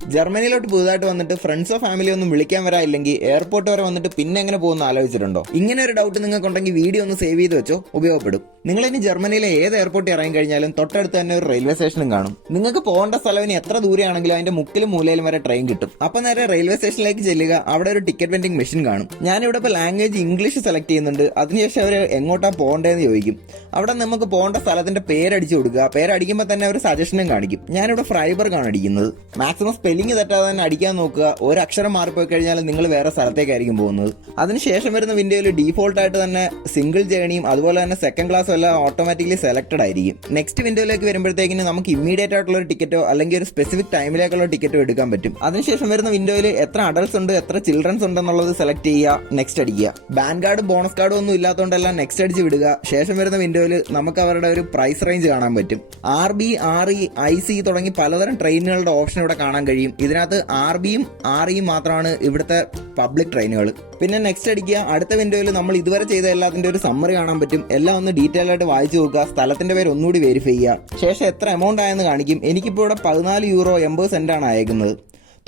ജർമ്മനിയിലോട്ട് പുതുതായിട്ട് വന്നിട്ട് ഫ്രണ്ട്സോ ഫാമിലിയോ ഒന്നും വിളിക്കാൻ വരാനില്ലെങ്കിൽ എയർപോർട്ട് വരെ വന്നിട്ട് പിന്നെ എങ്ങനെ പോകുന്ന ആലോചിച്ചിട്ടുണ്ടോ? ഇങ്ങനെ ഒരു ഡൗട്ട് നിങ്ങൾക്കുണ്ടെങ്കിൽ വീഡിയോ ഒന്ന് സേവ് ചെയ്ത് വെച്ചോ, ഉപയോഗപ്പെടും. നിങ്ങൾ ഇനി ജർമ്മനിയിലെ ഏത് എയർപോർട്ടിൽ ഇറങ്ങി കഴിഞ്ഞാലും തൊട്ടടുത്ത് തന്നെ ഒരു റെയിൽവേ സ്റ്റേഷനും കാണും. നിങ്ങൾക്ക് പോകേണ്ട സ്ഥലം ഇനി എത്ര ദൂരെയാണെങ്കിലും അതിന്റെ മുക്കിലും മൂലയിലും വരെ ട്രെയിൻ കിട്ടും. അപ്പൊ നേരെ റെയിൽവേ സ്റ്റേഷനിലേക്ക് ചെല്ലുക, അവിടെ ഒരു ടിക്കറ്റ് വെൻഡിംഗ് മെഷീൻ കാണും. ഞാനിവിടെ ഇപ്പോൾ ലാംഗ്വേജ് ഇംഗ്ലീഷ് സെലക്ട് ചെയ്യുന്നുണ്ട്. അതിനുശേഷം അവർ എങ്ങോട്ടാ പോകേണ്ടതെന്ന് ചോദിക്കും. അവിടെ നമുക്ക് പോകേണ്ട സ്ഥലത്തിന്റെ പേരടിച്ചു കൊടുക്കുക. പേരടിക്കുമ്പോൾ തന്നെ ഒരു സജഷനും കാണിക്കും. ഞാനിവിടെ ഫ്രൈബർഗാണ് അടിക്കുന്നത്. മാക്സിമം സ്പെല്ലിംഗ് തെറ്റാതെ തന്നെ അടിക്കാൻ നോക്കുക. ഒരു അക്ഷരം മാറിപ്പോയി കഴിഞ്ഞാൽ നിങ്ങൾ വേറെ സ്ഥലത്തേക്കായിരിക്കും പോകുന്നത്. അതിനുശേഷം വരുന്ന വിൻഡോയിൽ ഡീഫോൾട്ട് ആയിട്ട് തന്നെ സിംഗിൾ ജേണിയും അതുപോലെ തന്നെ സെക്കൻഡ് ക്ലാസ്സും എല്ലാം ഓട്ടോമാറ്റിക്കലി സെലക്ടഡ് ആയിരിക്കും. നെക്സ്റ്റ് വിൻഡോയിലേക്ക് വരുമ്പോഴത്തേക്കിന് നമുക്ക് ഇമ്മീഡിയറ്റ് ആയിട്ടുള്ള ഒരു ടിക്കറ്റോ അല്ലെങ്കിൽ ഒരു സ്പെസിഫിക് ടൈമിലേക്കുള്ള ടിക്കറ്റോ എടുക്കാൻ പറ്റും. അതിനുശേഷം വരുന്ന വിൻഡോയിൽ എത്ര അഡൾട്ട്സ് ഉണ്ട്, എത്ര ചിൽഡ്രൻസ് ഉണ്ടെന്നുള്ളത് സെലക്ട് ചെയ്യുക, നെക്സ്റ്റ് അടിക്കുക. ബാൻ കാർഡും ബോണസ് കാർഡും ഒന്നും ഇല്ലാത്തതുകൊണ്ടെല്ലാം നെക്സ്റ്റ് അടിച്ച് വിടുക. ശേഷം വരുന്ന വിൻഡോയിൽ നമുക്ക് അവരുടെ ഒരു പ്രൈസ് റേഞ്ച് കാണാൻ പറ്റും. RB, RE, IC തുടങ്ങി പലതരം ട്രെയിനുകളുടെ ഓപ്ഷൻ ഇവിടെ കാണാൻ കഴിയും. ഇതിനകത്ത് RBയും REയും മാത്രമാണ് ഇവിടുത്തെ പബ്ലിക് ട്രെയിനുകൾ. പിന്നെ നെക്സ്റ്റ് അടിക്കുക. അടുത്ത വിൻഡോയിൽ നമ്മൾ ഇതുവരെ ചെയ്ത എല്ലാത്തിന്റെ ഒരു സമ്മറി കാണാൻ പറ്റും. എല്ലാം ഒന്ന് ഡീറ്റെയിൽ ആയിട്ട് വായിച്ചു നോക്കുക. സ്ഥലത്തിന്റെ പേര് ഒന്നുകൂടി വെരിഫൈ ചെയ്യുക. ശേഷം എത്ര എമൗണ്ട് ആയെന്ന് കാണിക്കും. എനിക്കിപ്പോൾ ഇവിടെ 14 യൂറോ 80 സെന്റാണ് അയക്കുന്നത്.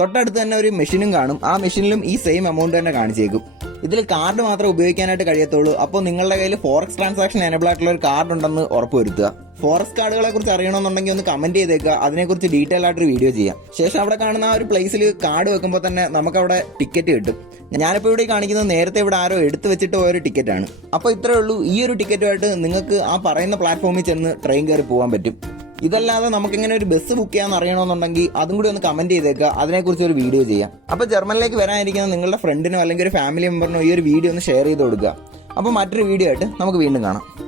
തൊട്ടടുത്ത് തന്നെ ഒരു മെഷീനും കാണും. ആ മെഷീനിലും ഈ സെയിം എമൗണ്ട് തന്നെ കാണിച്ചേക്കും. ഇതിൽ കാർഡ് മാത്രമേ ഉപയോഗിക്കാനായിട്ട് കഴിയത്തുള്ളൂ. അപ്പോൾ നിങ്ങളുടെ കയ്യിൽ ഫോറക്സ് ട്രാൻസാക്ഷൻ എനേബിൾ ആയിട്ടുള്ള ഒരു കാർഡ് ഉണ്ടെന്ന് ഉറപ്പുവരുത്തുക. ഫോറക്സ് കാർഡുകളെ കുറിച്ച് അറിയണമെന്നുണ്ടെങ്കിൽ ഒന്ന് കമന്റ് ചെയ്തേക്കുക. അതിനെക്കുറിച്ച് ഡീറ്റെയിൽ ആയിട്ടൊരു വീഡിയോ ചെയ്യാം. ശേഷം അവിടെ കാണുന്ന ആ ഒരു പ്ലേസിൽ കാർഡ് വെക്കുമ്പോൾ തന്നെ നമുക്കവിടെ ടിക്കറ്റ് കിട്ടും. ഞാനിപ്പോൾ ഇവിടെ കാണിക്കുന്നത് നേരത്തെ ഇവിടെ ആരോ എടുത്തു വെച്ചിട്ട് പോയൊരു ടിക്കറ്റാണ്. അപ്പോൾ ഇത്രയേ ഉള്ളൂ. ഈ ഒരു ടിക്കറ്റുമായിട്ട് നിങ്ങൾക്ക് ആ പറയുന്ന പ്ലാറ്റ്ഫോമിൽ ചെന്ന് ട്രെയിൻ കയറി പോകാൻ പറ്റും. ഇതല്ലാതെ നമുക്കിങ്ങനെ ഒരു ബസ് ബുക്ക് ചെയ്യാൻ അറിയണമെന്നുണ്ടെങ്കിൽ അതും കൂടി ഒന്ന് കമന്റ് ചെയ്തേക്കുക. അതിനെക്കുറിച്ച് ഒരു വീഡിയോ ചെയ്യാം. അപ്പോൾ ജർമ്മനിലേക്ക് വരാനിരിക്കുന്ന നിങ്ങളുടെ ഫ്രണ്ടിനോ അല്ലെങ്കിൽ ഒരു ഫാമിലി മെമ്പറിനോ ഈ ഒരു വീഡിയോ ഒന്ന് ഷെയർ ചെയ്ത് കൊടുക്കുക. അപ്പോൾ മറ്റൊരു വീഡിയോ ആയിട്ട് നമുക്ക് വീണ്ടും കാണാം.